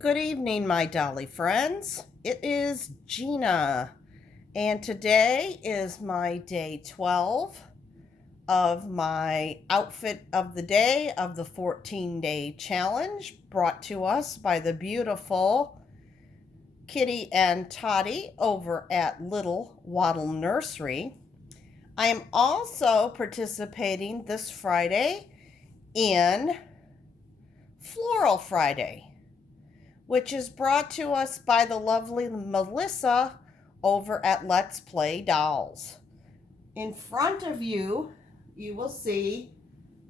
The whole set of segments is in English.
Good evening, my dolly friends. It is Gina, and today is my day 12 of my outfit of the day of the 14-day challenge brought to us by the beautiful Kitty and Tottie over at Little Waddle Nursery. I am also participating this Friday in Floral Friday, which is brought to us by the lovely Melissa over at Let's Play Dolls. In front of you, you will see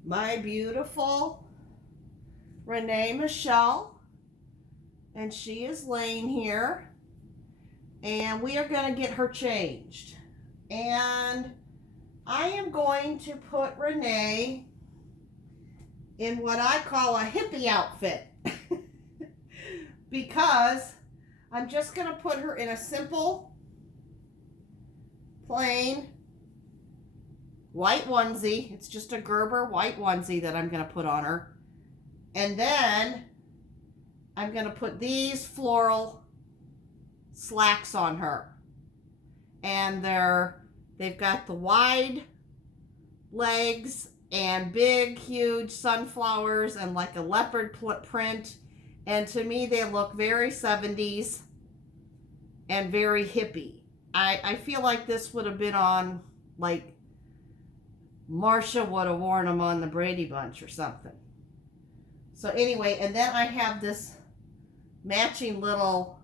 my beautiful Renee Michelle, and she is laying here, and we are going to get her changed. And I am going to put Renee in what I call a hippie outfit. Because I'm just going to put her in a simple, plain, white onesie. It's just a Gerber white onesie that I'm going to put on her. And then I'm going to put these floral slacks on her. And they've got the wide legs and big, huge sunflowers and like a leopard print. And to me, they look very 70s and very hippie. I feel like this would have been on, like, Marsha would have worn them on the Brady Bunch or something. So anyway, and then I have this matching little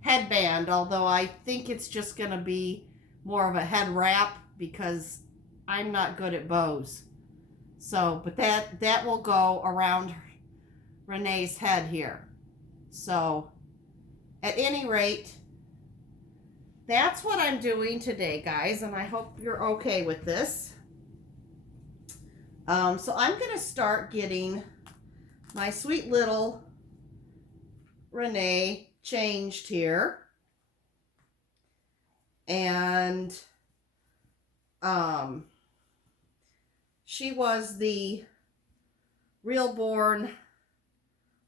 headband, although I think it's just going to be more of a head wrap because I'm not good at bows. So, but that will go around Renee's head here. So at any rate, that's what I'm doing today, guys, and I hope you're okay with this. So I'm going to start getting my sweet little Renee changed here. And she was the real born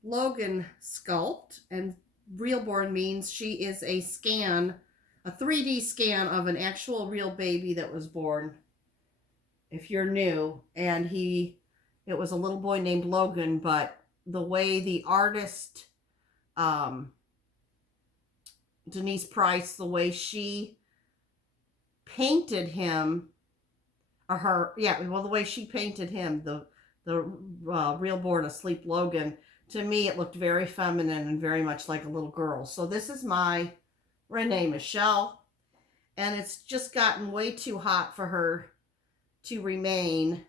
Logan sculpt, and realborn means she is a 3D scan of an actual real baby that was born, if you're new. And it was a little boy named Logan, but the way the artist, Denise Price, the way she painted him, the way she painted him, the real born asleep Logan, to me, it looked very feminine and very much like a little girl. So this is my Renee Michelle, and it's just gotten way too hot for her to remain,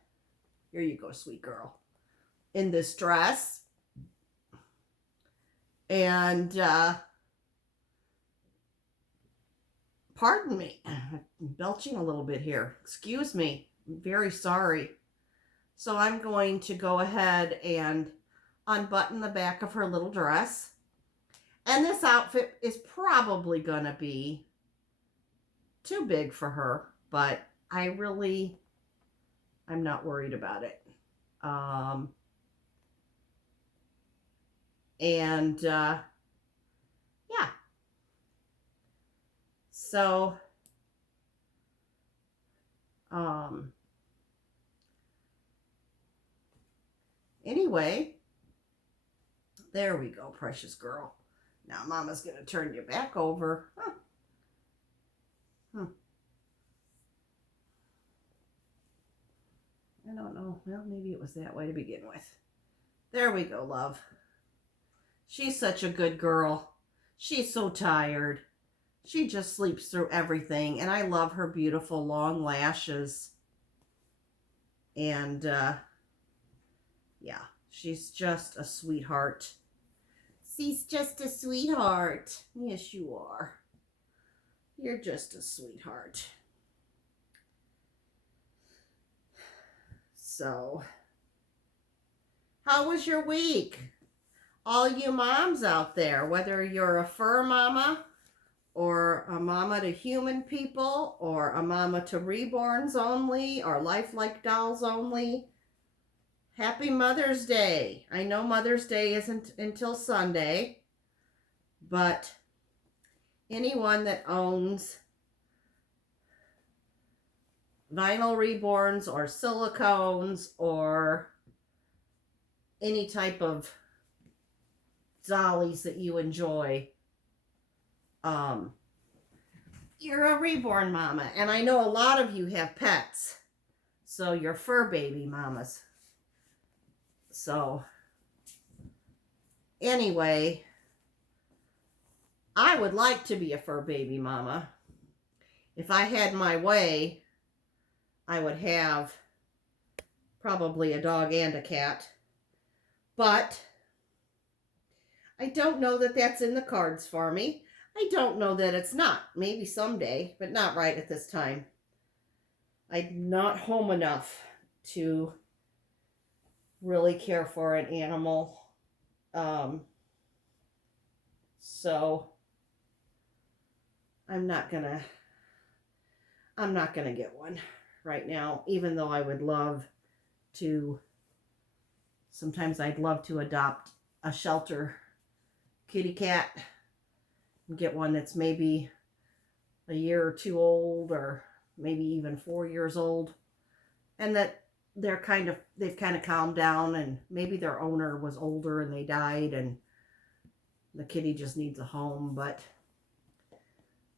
here you go, sweet girl, in this dress. And pardon me, I'm belching a little bit here. Excuse me, I'm very sorry. So I'm going to go ahead and unbutton the back of her little dress. And this outfit is probably going to be too big for her, but I'm not worried about it. Yeah. So, anyway, there we go, precious girl. Now Mama's going to turn you back over. I don't know. Well, maybe it was that way to begin with. There we go, love. She's such a good girl. She's so tired. She just sleeps through everything. And I love her beautiful long lashes. And, yeah, she's just a sweetheart. She's just a sweetheart. Yes, you are. You're just a sweetheart. So, how was your week? All you moms out there, whether you're a fur mama or a mama to human people or a mama to reborns only or lifelike dolls only, Happy Mother's Day. I know Mother's Day isn't until Sunday, but anyone that owns vinyl reborns or silicones or any type of dollies that you enjoy, you're a reborn mama. And I know a lot of you have pets, so you're fur baby mamas. So anyway, I would like to be a fur baby mama. If I had my way, I would have probably a dog and a cat. But I don't know that that's in the cards for me. I don't know that it's not. Maybe someday, but not right at this time. I'm not home enough to really care for an animal. So I'm not gonna get one right now, even though I would love to. Sometimes I'd love to adopt a shelter kitty cat and get one that's maybe a year or two old, or maybe even 4 years old, and that they've kind of calmed down, and maybe their owner was older and they died and the kitty just needs a home. But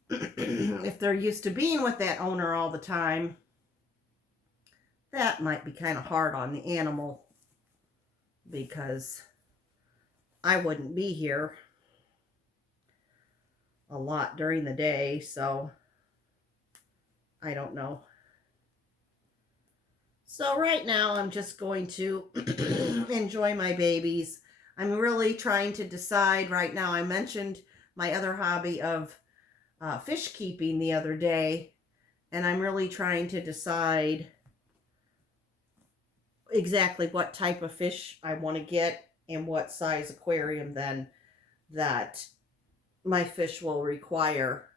if they're used to being with that owner all the time, that might be kind of hard on the animal, because I wouldn't be here a lot during the day, so I don't know. So right now I'm just going to enjoy my babies. I'm really trying to decide right now. I mentioned my other hobby of fish keeping the other day, and I'm really trying to decide exactly what type of fish I want to get and what size aquarium then that my fish will require.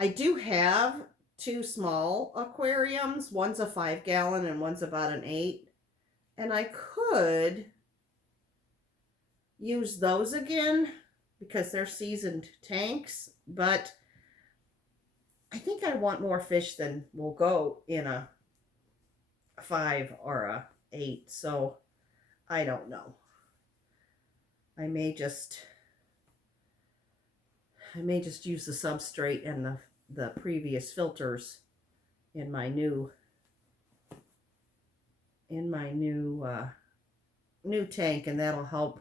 I do have 2 small aquariums. One's a 5-gallon and one's about an 8. And I could use those again because they're seasoned tanks, but I think I want more fish than will go in a 5 or a 8, so I don't know. I may just use the substrate and the previous filters in my new tank, and that'll help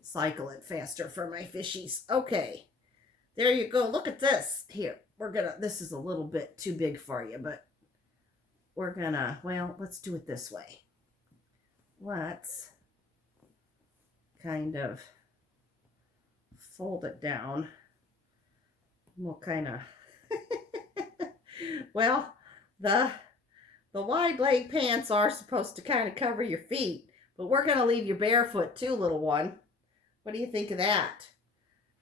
cycle it faster for my fishies. Okay, there you go. Look at this. Here, this is a little bit too big for you, but well, let's do it this way. Let's kind of fold it down. We'll kind of, well, the wide leg pants are supposed to kind of cover your feet, but we're going to leave you barefoot too, little one. What do you think of that?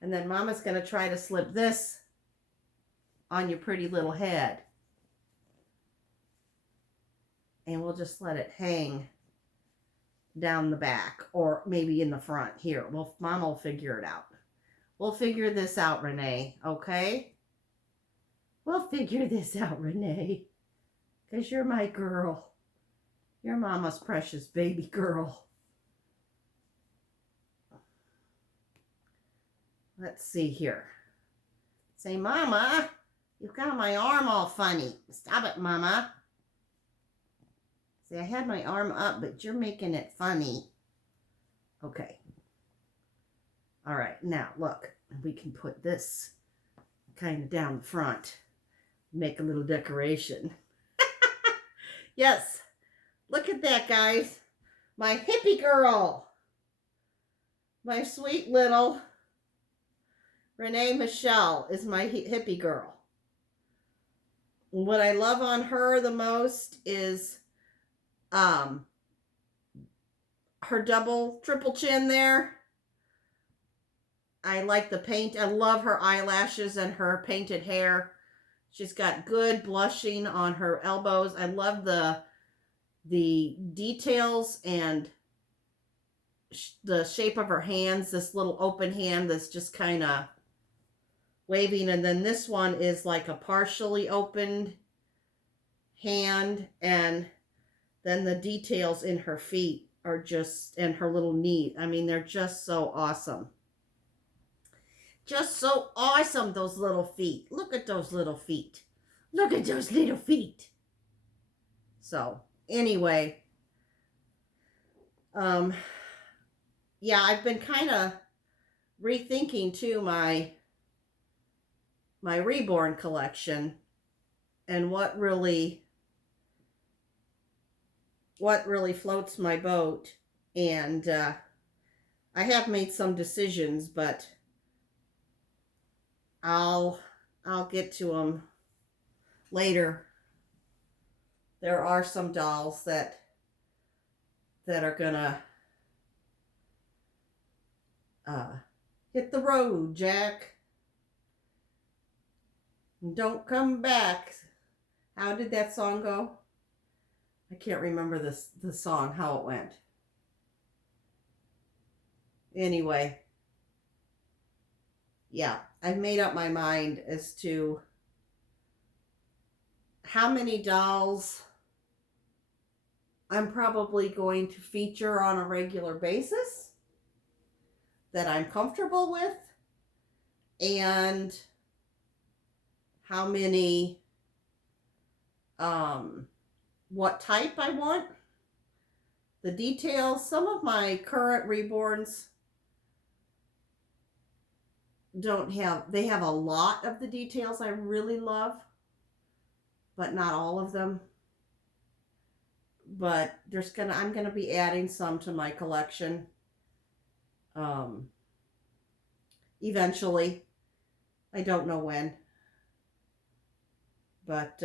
And then Mama's going to try to slip this on your pretty little head. And we'll just let it hang down the back, or maybe in the front here. Well, Mom will figure it out. We'll figure this out, Renee, okay? We'll figure this out, Renee, because you're my girl. You're Mama's precious baby girl. Let's see here. Say, Mama, you've got my arm all funny. Stop it, Mama. See, I had my arm up, but you're making it funny. Okay. All right, now look, we can put this kind of down the front. Make a little decoration. Yes, look at that, guys. My hippie girl. My sweet little Renee Michelle is my hippie girl. And what I love on her the most is her triple chin there. I like the paint. I love her eyelashes and her painted hair. She's got good blushing on her elbows. I love the the details and the shape of her hands, this little open hand that's just kind of waving. And then this one is like a partially opened hand. And then the details in her feet are just, and her little knee. I mean, they're just so awesome. Just so awesome, those little feet. Look at those little feet. Look at those little feet. So, anyway, yeah, I've been kind of rethinking too my reborn collection and what really floats my boat. And I have made some decisions, but I'll get to them later. There are some dolls that are gonna hit the road, Jack. Don't come back. How did that song go? I can't remember the song, how it went. Anyway, yeah, I've made up my mind as to how many dolls I'm probably going to feature on a regular basis that I'm comfortable with, and how many, what type I want, the details. Some of my current reborns they have a lot of the details I really love, but not all of them. But I'm gonna be adding some to my collection eventually. I don't know when, but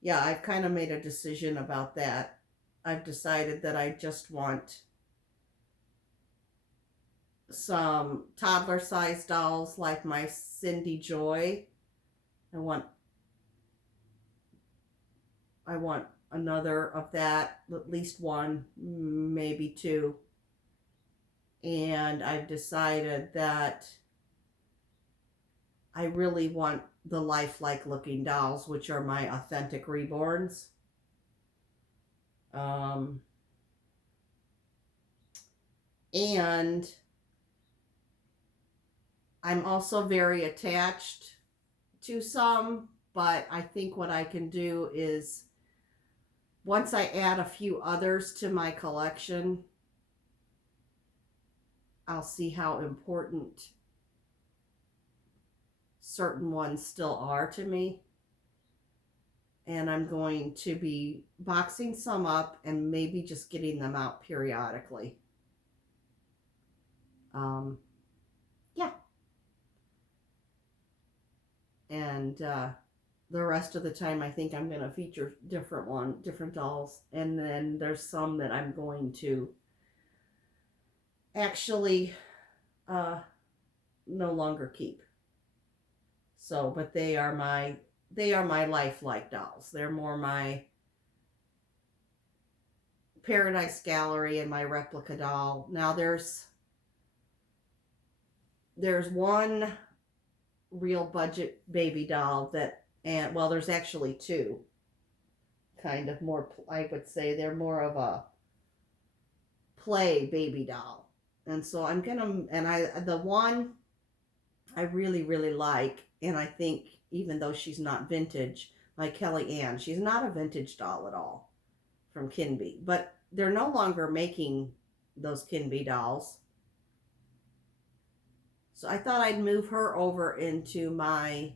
yeah, I've kind of made a decision about that. I've decided that I just want some toddler sized dolls like my Cindy Joy. I want another of that, at least one, maybe two. And I've decided that I really want the lifelike looking dolls, which are my authentic reborns. And I'm also very attached to some, but I think what I can do is, once I add a few others to my collection, I'll see how important certain ones still are to me. And I'm going to be boxing some up and maybe just getting them out periodically. Yeah. And the rest of the time, I think I'm going to feature different dolls. And then there's some that I'm going to actually no longer keep. So, but they are my lifelike dolls. They're more my Paradise Gallery and my replica doll. Now there's one real budget baby doll and well, there's actually two, kind of more, I would say they're more of a play baby doll. And so the one I really, really like, and I think even though she's not vintage, my Kelly Ann, she's not a vintage doll at all from Kinby, but they're no longer making those Kinby dolls. So I thought I'd move her over into my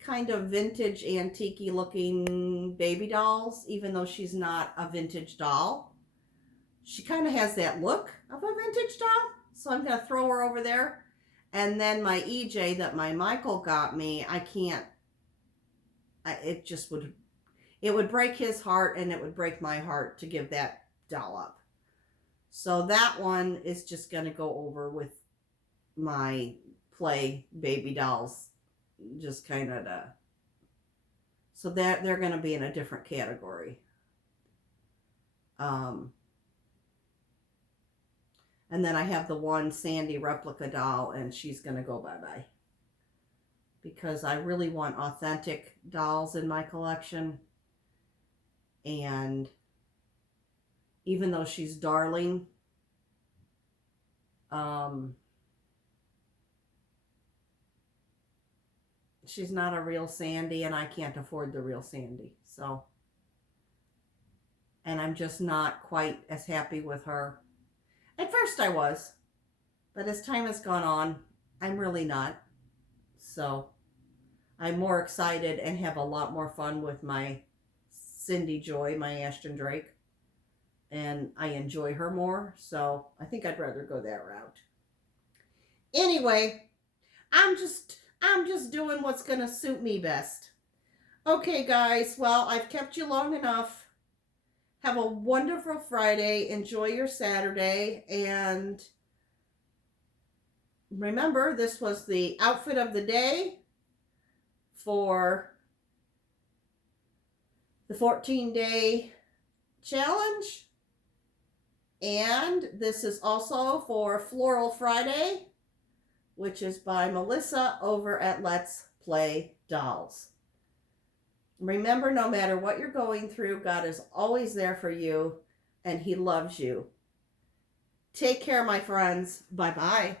kind of vintage antique looking baby dolls, even though she's not a vintage doll. She kind of has that look of a vintage doll. So I'm going to throw her over there. And then my EJ that my Michael got me, it would break his heart and it would break my heart to give that doll up. So that one is just going to go over with my play baby dolls, just kind of to So that they're going to be in a different category. And then I have the one Sandy replica doll, and she's going to go bye-bye. Because I really want authentic dolls in my collection. And even though she's darling, she's not a real Sandy, and I can't afford the real Sandy. So, and I'm just not quite as happy with her. At first I was, but as time has gone on, I'm really not. So, I'm more excited and have a lot more fun with my Cindy Joy, my Ashton Drake. And I enjoy her more, so I think I'd rather go that route. Anyway, I'm just doing what's going to suit me best. Okay, guys, well, I've kept you long enough. Have a wonderful Friday. Enjoy your Saturday. And remember, this was the outfit of the day for the 14-day challenge. And this is also for Floral Friday, which is by Melissa over at Let's Play Dolls. Remember, no matter what you're going through, God is always there for you, and He loves you. Take care, my friends. Bye-bye.